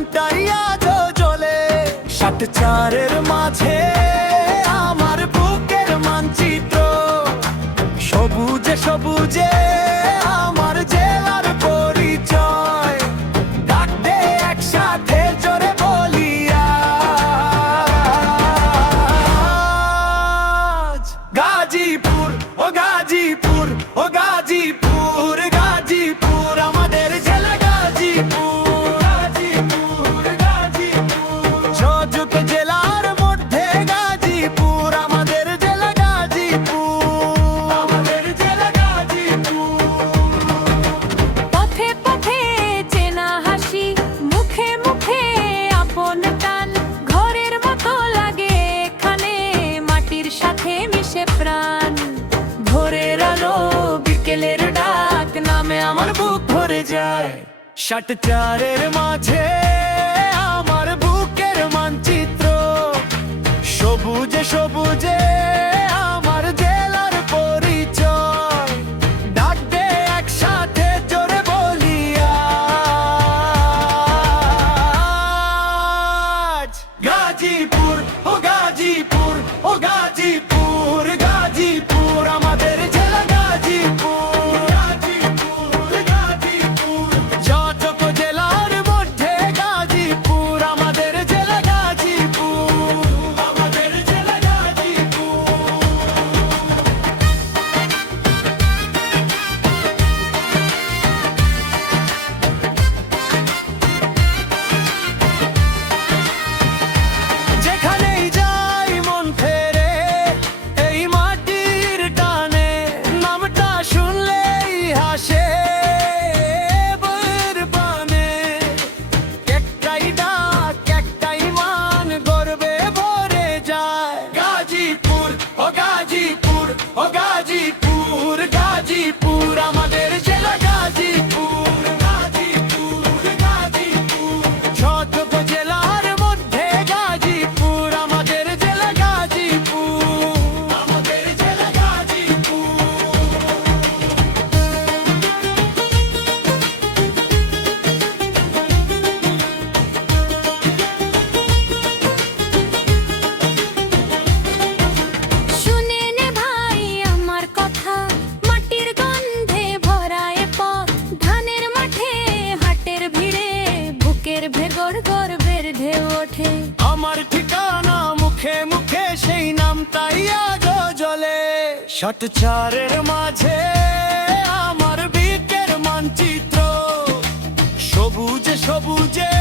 নামটাই আজও জ্বলে। ৬৭-এর মাঝে আমার বুকের মানচিত্র, সবুজে সবুজে আমার জেলার পরিচয়। ডাক দে একসাথে জোরে বলি আজ। গাজীপুর ও গাজীপুর ও গাজীপুর, গাজীপুর আমাদের জেলা গাজীপুর। গাজীপুর গাজীপুর ছোট জেলার মধ্যে গাজীপুর আমাদের জেলা গাজীপুর। আমাদের জেলা গাজীপুর। পথে পথে চেনা হাসি, মুখে মুখে আপন টান, ঘরের মতো লাগে এখানে, মাটির সাথে মিশে প্রাণ। ভোরের আলো বিকেলের ডাক নামে আমার বুক ভরে যায়। ৬৭-এর মাঝে আমার বুকের মানচিত্র, সবুজে সবুজে আমার জেলার পরিচয়। ডাক দে একসাথে জোরে বলি আজ। গাজীপুর ও গাজীপুর ও গাজীপুর, গাজীপুর আমাদের জেলা গাজীপুর। গাজীপুর গাজীপুর যত জেলার মধ্যে গাজীপুর আমাদের জেলা গাজীপুর। আমাদের জেলা গাজীপুর। যেখানেই যাই মন ফেরে এই মাটির টানে, নামটা শুনলেই হাসে বইয়ের পানে। একটাই ডাক একটাই মান গর্বে ভরে যায়। গাজীপুর ও গাজীপুর ও গাজীপুর, গাজীপুর আমাদের জেলা গাজীপুর। গাজীপুর গাজীপুর ছোট জেলার মধ্যে গাজীপুর আমাদের জেলা গাজীপুর। আমাদের জেলা গাজীপুর। শুনে নে ভাই আমার কথা, মাটির গন্ধে ভরায় পথ, ধানের মাঠে হাটের ভিড়ে বুকের ভেগর গর্বের ঢেউ ওঠে। আমার ঠিকানা মুখে মুখে সেই নামটাই আজও জ্বলে। ৬৭-এর মাঝে আমার বুকের মানচিত্র, সবুজে সবুজে